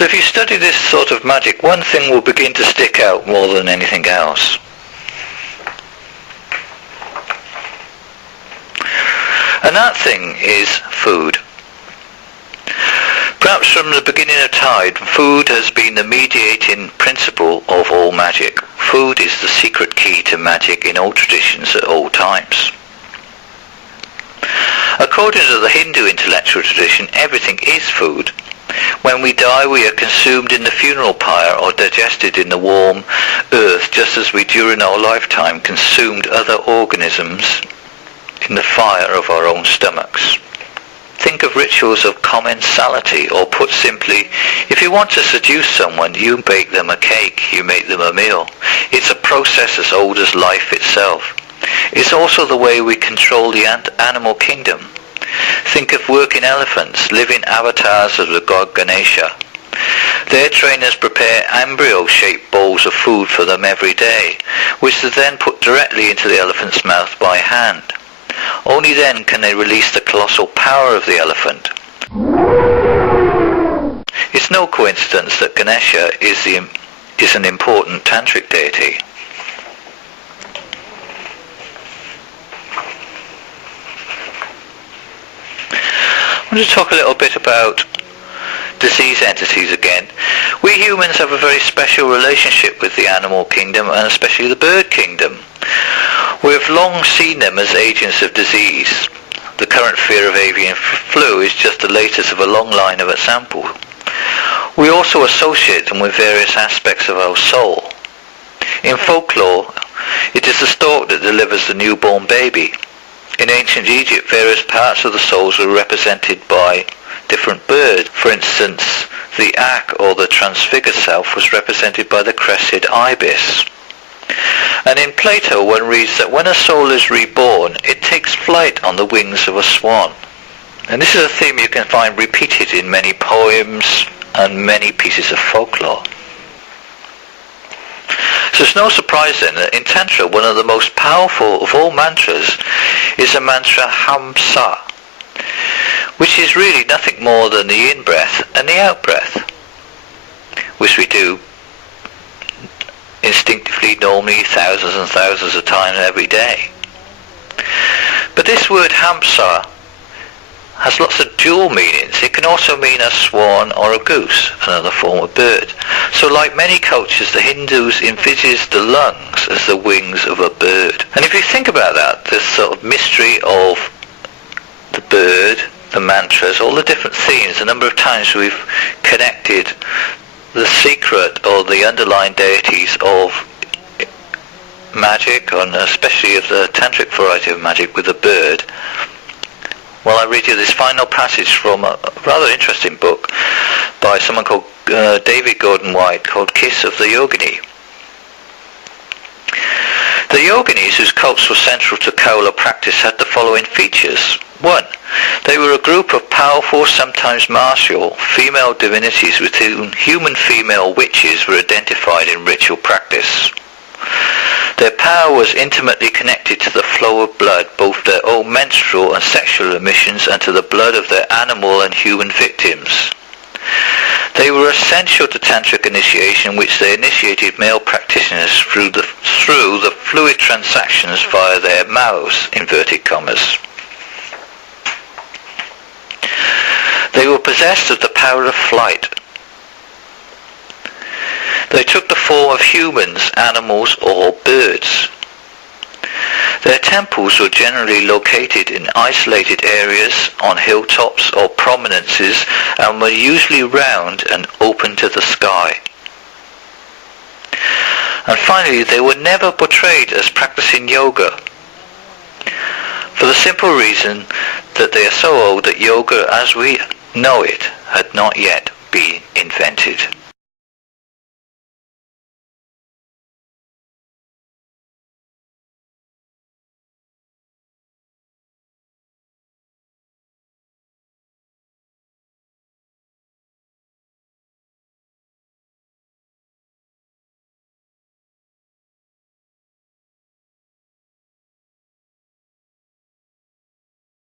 So if you study this sort of magic, one thing will begin to stick out more than anything else. And that thing is food. Perhaps from the beginning of time, food has been the mediating principle of all magic. Food is the secret key to magic in all traditions at all times. According to the Hindu intellectual tradition, everything is food. When we die, we are consumed in the funeral pyre or digested in the warm earth, just as we during our lifetime consumed other organisms in the fire of our own stomachs. Think of rituals of commensality, or put simply, if you want to seduce someone, you bake them a cake, you make them a meal. It's a process as old as life itself. It's also the way we control the animal kingdom. Think of working elephants, living avatars of the god Ganesha. Their trainers prepare embryo-shaped bowls of food for them every day, which they then put directly into the elephant's mouth by hand. Only then can they release the colossal power of the elephant. It's no coincidence that Ganesha is an important tantric deity. I want to talk a little bit about disease entities again. We humans have a very special relationship with the animal kingdom, and especially the bird kingdom. We have long seen them as agents of disease. The current fear of avian flu is just the latest of a long line of examples. We also associate them with various aspects of our soul. In folklore, it is the stork that delivers the newborn baby. In ancient Egypt, various parts of the souls were represented by different birds. For instance, the Ak, or the transfigured self, was represented by the crested ibis. And in Plato, one reads that when a soul is reborn, it takes flight on the wings of a swan. And this is a theme you can find repeated in many poems and many pieces of folklore. So it's no surprise then that in Tantra, one of the most powerful of all mantras is the mantra Hamsa, which is really nothing more than the in-breath and the out-breath, which we do instinctively, normally, thousands and thousands of times every day. But this word Hamsa has lots of dual meanings. It can also mean a swan or a goose, another form of bird. So like many cultures, the Hindus envisage the lungs as the wings of a bird. And if you think about that, this sort of mystery of the bird, the mantras, all the different themes, the number of times we've connected the secret or the underlying deities of magic, and especially of the tantric variety of magic, with the bird. Well, I read you this final passage from a rather interesting book by someone called David Gordon White, called Kiss of the Yogini. The yoginis, whose cults were central to Kaula practice, had the following features. 1. They were a group of powerful, sometimes martial, female divinities with whom human female witches were identified in ritual practice. Their power was intimately connected to the flow of blood, both their own menstrual and sexual emissions, and to the blood of their animal and human victims. They were essential to tantric initiation, which they initiated male practitioners through the fluid transactions via their mouths, inverted commas. They were possessed of the power of flight. They took the form of humans, animals, or birds. Their temples were generally located in isolated areas, on hilltops or prominences, and were usually round and open to the sky. And finally, they were never portrayed as practicing yoga, for the simple reason that they are so old that yoga as we know it had not yet been invented.